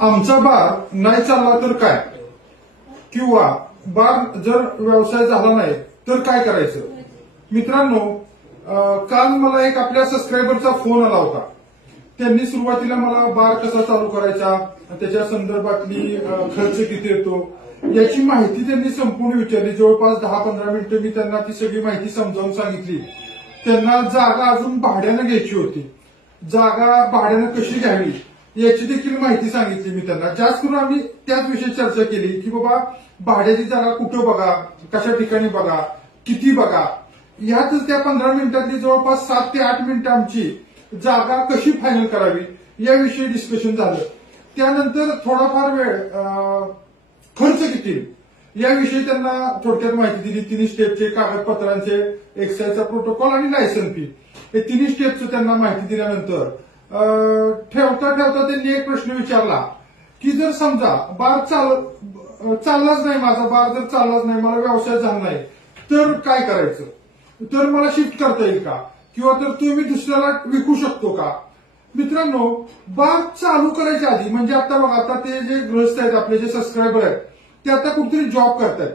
आमचा बार नाही चालला तर काय, किंवा बार जर व्यवसाय झाला नाही तर काय करायचं. मित्रांनो, काल मला एक आपल्या सबस्क्रायबरचा फोन आला होता. त्यांनी सुरुवातीला मला बार कसा चालू करायचा, त्याच्या संदर्भातली खर्च किती येतो याची माहिती त्यांनी संपूर्ण विचारली. जवळपास 10-15 मिनिटं मी त्यांना ती सगळी माहिती समजावून सांगितली. त्यांना जागा अजून भाड्यानं घ्यायची होती. जागा भाड्यानं कशी घ्यावी याची देखील माहिती सांगितली मी त्यांना. जास्त करून आम्ही त्याच विषयी चर्चा केली की बाबा भाड्याची जागा कुठं बघा, कशा ठिकाणी बघा, किती बघा. यातच त्या 15 मिनिटातली जवळपास 7 ते 8 मिनिटं आमची जागा कशी फायनल करावी याविषयी डिस्कशन झालं. त्यानंतर थोडाफार वेळ खर्च किती याविषयी त्यांना थोडक्यात माहिती दिली. 3 स्टेपचे कागदपत्रांचे, एक्साईजचा प्रोटोकॉल आणि लायसन फी, हे 3 स्टेपचं त्यांना माहिती दिल्यानंतर ठेवता ठेवता त्यांनी एक प्रश्न विचारला की जर समजा बार चाललाच नाही, माझा बार जर चाललाच नाही, मला व्यवसाय झाला नाही तर काय करायचं, तर मला शिफ्ट करता येईल का, किंवा तर तुम्ही दुसऱ्याला विकू शकतो का. मित्रांनो, बार चालू करायच्या आधी म्हणजे आता बघा, आता ते जे गृहस्थ आहेत आपले, जे सबस्क्रायबर आहेत, ते आता कुठेतरी जॉब करतायत.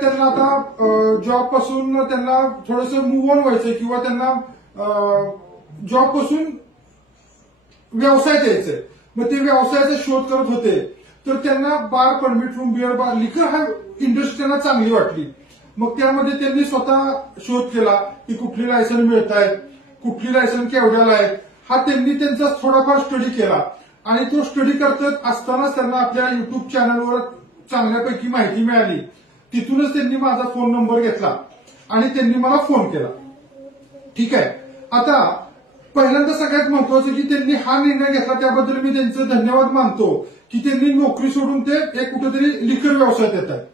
त्यांना आता जॉब पासून त्यांना थोडंसं मूव्ह ऑन व्हायचं किंवा त्यांना जॉब पासून व्यवसायात यायचंय. मग ते व्यवसायाचा शोध करत होते तर त्यांना बार, परमिट रूम, बिअर बार, लिकर हा इंडस्ट्री त्यांना चांगली वाटली. मग त्यामध्ये त्यांनी स्वतः शोध केला की कुठली लायसन मिळत आहेत, कुठली लायसन केवढ्याला आहेत, हा त्यांनी त्यांचा थोडाफार स्टडी केला. आणि तो स्टडी करत असतानाच त्यांना आपल्या युट्यूब चॅनलवर चांगल्यापैकी माहिती मिळाली. तिथूनच त्यांनी माझा फोन नंबर घेतला आणि त्यांनी मला फोन केला. ठीक आहे. आता पहिल्यांदा सगळ्यात महत्वाचं की त्यांनी हा निर्णय घेतला, त्याबद्दल मी त्यांचं धन्यवाद मानतो की त्यांनी नोकरी सोडून ते एक कुठेतरी लिकर व्यवसायात येत आहेत.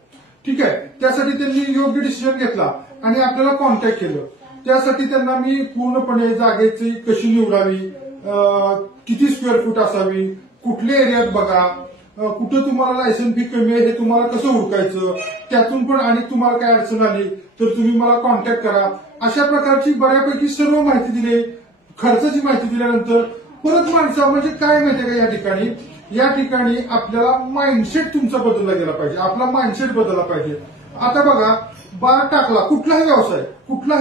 ठीक आहे. त्यासाठी त्यांनी योग्य डिसिजन घेतला आणि आपल्याला कॉन्टॅक्ट केलं. त्यासाठी त्यांना मी पूर्णपणे जागेची कशी निवडावी, किती स्क्वेअर फूट असावी, कुठल्या एरियात बघा, कुठं तुम्हाला लायसन फी कमी आहे हे तुम्हाला कसं ओळखायचं, त्यातून पण आणि तुम्हाला काय अडचण आली तर तुम्ही मला कॉन्टॅक्ट करा, अशा प्रकारची बऱ्यापैकी सर्व माहिती दिली. खर्चाची माहिती दिल्यानंतर परत माणसं म्हणजे काय माहितीये का, या ठिकाणी आपल्याला माइंडसेट तुमचा बदलला गेला पाहिजे, आपला माइंडसेट बदलला पाहिजे. आता बघा, बार टाकला, कुठलाही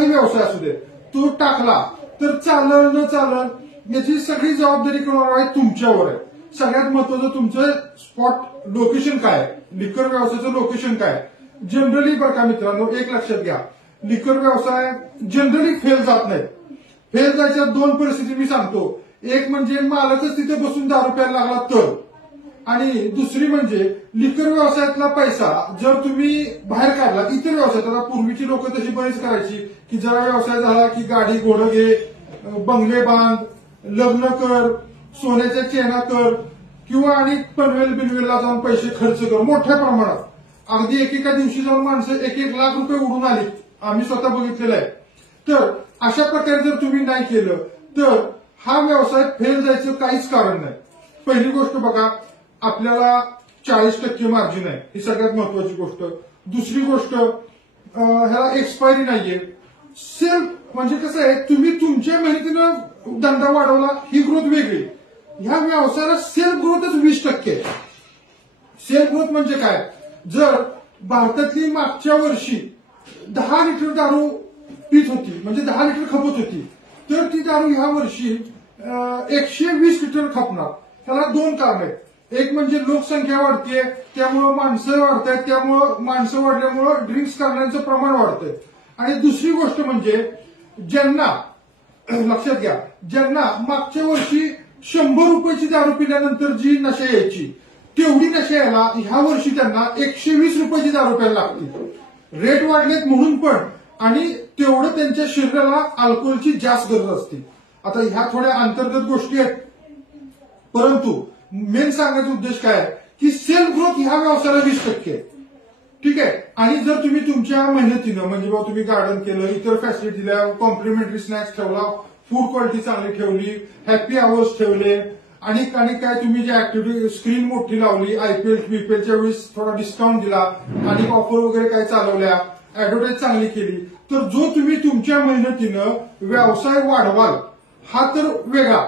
व्यवसाय असू दे, तो टाकला तर चालल न चालल याची सगळी जबाबदारी कोणावर आहे, तुमच्यावर आहे. सगळ्यात महत्वाचं तुमचं स्पॉट लोकेशन काय, लिकर व्यवसायाचं लोकेशन काय. जनरली बरं का मित्रांनो, एक लक्षात घ्या, लिकर व्यवसाय जनरली फेल जात नाहीत. फेल जायच्या 2 परिस्थिती मी सांगतो. एक म्हणजे मालकच तिथे बसून दारू प्यायला लागला तर, आणि दुसरी म्हणजे लिकर व्यवसायातला पैसा जर तुम्ही बाहेर काढला इतर व्यवसायात. आता पूर्वीची लोक तशी बरीच करायची की जरा व्यवसाय झाला की गाडी घोडं घे, बंगले बांध, लग्न कर, सोन्याच्या चेना कर, किंवा आणि पनवेल बिनवेलला जाऊन पैसे खर्च कर मोठ्या प्रमाणात. अगदी एकेका दिवशी जाऊन माणसं 1-1 लाख रुपये उडून आली, आम्ही स्वतः बघितलेलं आहे. तर अशा प्रकारे जर तुम्ही नाही केलं तर हा व्यवसाय फेल जायचं काहीच कारण नाही. पहिली गोष्ट बघा, आपल्याला 40% मार्जिन आहे, ही सगळ्यात महत्वाची गोष्ट. दुसरी गोष्ट, ह्याला एक्सपायरी नाहीये. सेल्फ म्हणजे कसं आहे, तुम्ही तुमच्या मेहनतीनं धंदा वाढवला, ही ग्रोथ वेगळी. ह्या व्यवसायाला सेल्फ ग्रोथच 20%. सेल्फ ग्रोथ म्हणजे काय, जर भारतातली मागच्या वर्षी 10 लिटर दारू पीत होती, म्हणजे 10 लिटर खपत होती, तर ती दारू ह्या वर्षी 120 लिटर खपणार. त्याला 2 कारण आहेत. एक म्हणजे लोकसंख्या वाढतेय, त्यामुळं माणसं वाढतायत, त्यामुळं माणसं वाढल्यामुळं ड्रिंक्स करण्याचं प्रमाण वाढतंय. आणि दुसरी गोष्ट म्हणजे ज्यांना, लक्षात घ्या, ज्यांना मागच्या वर्षी 100 रुपयाची दारू पिल्यानंतर जी नशा यायची तेवढी नशा यायला ह्या वर्षी त्यांना 120 रुपयाची दारू प्यायला लागते. रेट वाढलेत म्हणून पण, आणि तेवढं त्यांच्या शरीराला अल्कोहोलची जास्त गरज असते. आता ह्या थोड्या अंतर्गत गोष्टी आहेत, परंतु मेन सांगायचा उद्देश काय आहे की सेल्फ ग्रोथ ह्या व्यवसायाला 20%. ठीक आहे. आणि जर तुम्ही तुमच्या मेहनतीनं, म्हणजे बाबा तुम्ही गार्डन केलं, इतर फॅसिलिटी दिल्या, कॉम्प्लिमेंटरी स्नॅक्स ठेवला, फूड क्वालिटी चांगली ठेवली, हॅपी आवर्स ठेवले, आणि काय तुम्ही जे ऍक्टिव्हिटी, स्क्रीन मोठी लावली, आयपीएल बीपीएलच्या वेळेस थोडा डिस्काउंट दिला, आणि ऑफर वगैरे काय चालवल्या, ऍडव्हर्टाईज चांगली केली, तर जो तुम्ही तुमच्या मेहनतीनं व्यवसाय वाढवाल हा तर वेगळा,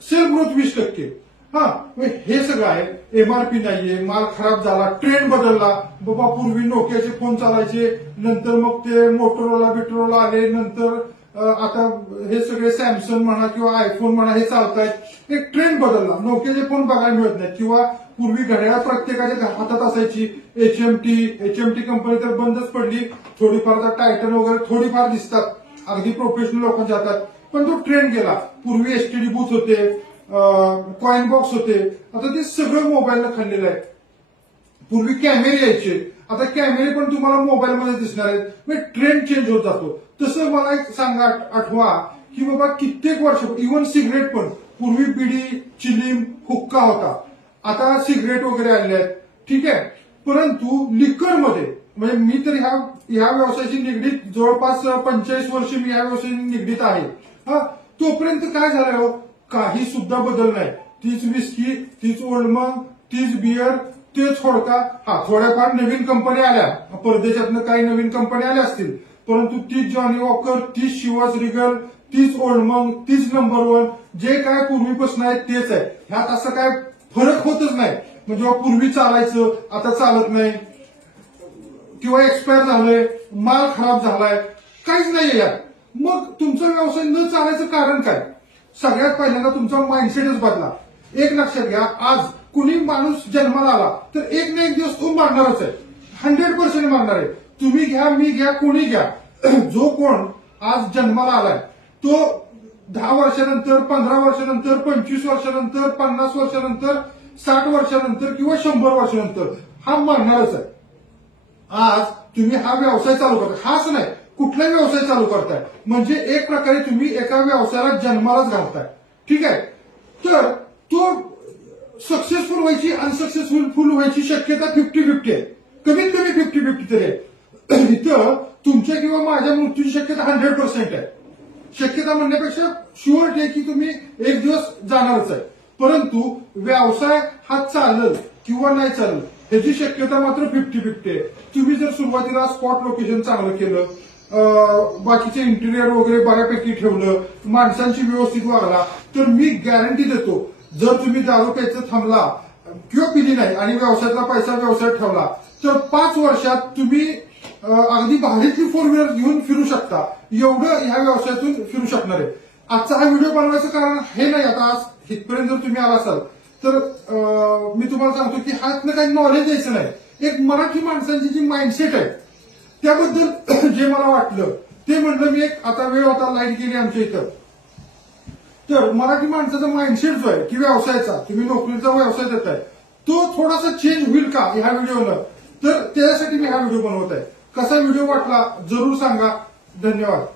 सेल्फ ग्रोथ 20%. हे सगळं आहे. एमआरपी नाहीये, माल खराब झाला, ट्रेंड बदलला. बाबा पूर्वी नोकियाचे फोन चालायचे, नंतर मग ते मोटोरोला आले, नंतर आता हे सगळे सॅमसंग म्हणा किंवा आयफोन म्हणा हे चालतायत. एक ट्रेंड बदलला, नोकियाचे फोन बघायला मिळत नाही. किंवा पूर्वी घड्याळ प्रत्येकाच्या हातात असायची. एचएमटी कंपनी तर बंदच पडली. थोडीफार टायटन वगैरे थोडीफार दिसतात अगदी प्रोफेशनल लोकांच्या हातात, पण तो ट्रेंड गेला. पूर्वी एसटीडी बूथ होते, कॉइन बॉक्स होते, आता ते सगळं मोबाईलला खाल्लेलं आहे. पूर्वी कॅमेरे यायचे, आता कॅमेरे पण तुम्हाला मोबाईलमध्ये दिसणार आहेत. म्हणजे ट्रेंड चेंज होत जातो. तसं मला एक सांगा, आठवा की बाबा कित्येक वर्ष इव्हन सिगरेट पण पूर्वी बिडी, चिलीम, हुक्का होता, आता सिगरेट वगैरे आले आहेत. ठीक आहे, परंतु लिक्वरमध्ये म्हणजे मी तर ह्या व्यवसायाशी निगडीत जवळपास 45 वर्ष मी ह्या व्यवसायाशी निगडीत आहे. तोपर्यंत काय झालं, काही सुद्धा बदल नाही. तीच विस्की, तीच ओल्ड मंक, तीच बियर, तेच होडका. थोड्याफार नवीन कंपन्या आल्या, परदेशातनं काही नवीन कंपन्या आल्या असतील, परंतु तीच जॉनी वॉकर, तीच शिवास रिगल, तीच ओल्ड मंक, तीच नंबर 1, जे काय पूर्वीपासून आहे तेच आहे. ह्यात असं काय फरक होतच नाही. म्हणजे पूर्वी चालायचं, आता चालत नाही, किंवा एक्सपायर झालंय, माल खराब झालाय, काहीच नाहीये यात. मग तुमचा व्यवसाय न चालायचं कारण काय? सगळ्यात पहिल्यांदा तुमचा माइंडसेटच बदला. एक लक्षात घ्या, आज कुणी माणूस जन्माला आला तर एक ना एक दिवस तो मारणारच आहे, 100% मारणार आहे. तुम्ही घ्या, मी घ्या, कोणी घ्या. जो कोण आज जन्माला आलाय तो 10 वर्षानंतर, 15 वर्षानंतर, 25 वर्षानंतर, 50 वर्षानंतर, 60 वर्षानंतर किंवा 100 वर्षानंतर हा मरणारच आहे. आज तुम्ही हा व्यवसाय चालू करताय, हाच नाही कुठलाही व्यवसाय चालू करताय म्हणजे एक प्रकारे तुम्ही एका व्यवसायाला जन्मालाच घालताय. ठीक आहे, तर तो सक्सेसफुल व्हायची, अनसक्सेसफुल व्हायची शक्यता 50-50 आहे, कमीत कमी 50-50 तरी आहे. इथं तुमच्या किंवा माझ्या मृत्यूची शक्यता 100% आहे. शक्यता म्हणण्यापेक्षा शुअरटी आहे की तुम्ही एक दिवस जाणारच आहे. परंतु व्यवसाय हा चालेल किंवा नाही चालेल ह्याची शक्यता मात्र 50-50 आहे. तुम्ही जर सुरुवातीला स्पॉट लोकेशन चांगलं केलं, बाकीचे इंटिरियर वगैरे बऱ्यापैकी ठेवलं, माणसांची व्यवस्थित वागला, तर मी गॅरंटी देतो, जर तुम्ही दारू प्यायचं थांबला किंवा पिली नाही आणि व्यवसायातला पैसा व्यवसायात ठेवला तर 5 वर्षात तुम्ही अगदी भारीतली 4 व्हीलर घेऊन फिरू शकता. एवढं ह्या व्यवसायातून फिरू शकणार आहे. आजचा हा व्हिडिओ बनवायचं कारण हे नाही, आता आज इथपर्यंत जर तुम्ही आला असाल तर मी तुम्हाला सांगतो की ह्यातनं काही नॉलेज द्यायचं नाही. एक मराठी माणसांची जी माइंडसेट आहे त्याबद्दल जे मला वाटलं ते म्हणलं मी. एक आता वेळ होता, लाईट गेली आमच्या इथं, तर मराठी माणसाचा माइंडसेट जो आहे की व्यवसायाचा, तुम्ही नोकरीचा व्यवसाय देताय, तो थोडासा चेंज होईल का ह्या व्हिडिओनं, तर त्यासाठी मी हा व्हिडिओ बनवत आहे. कसा व्हिडिओ वाटला जरूर सांगा. धन्यवाद.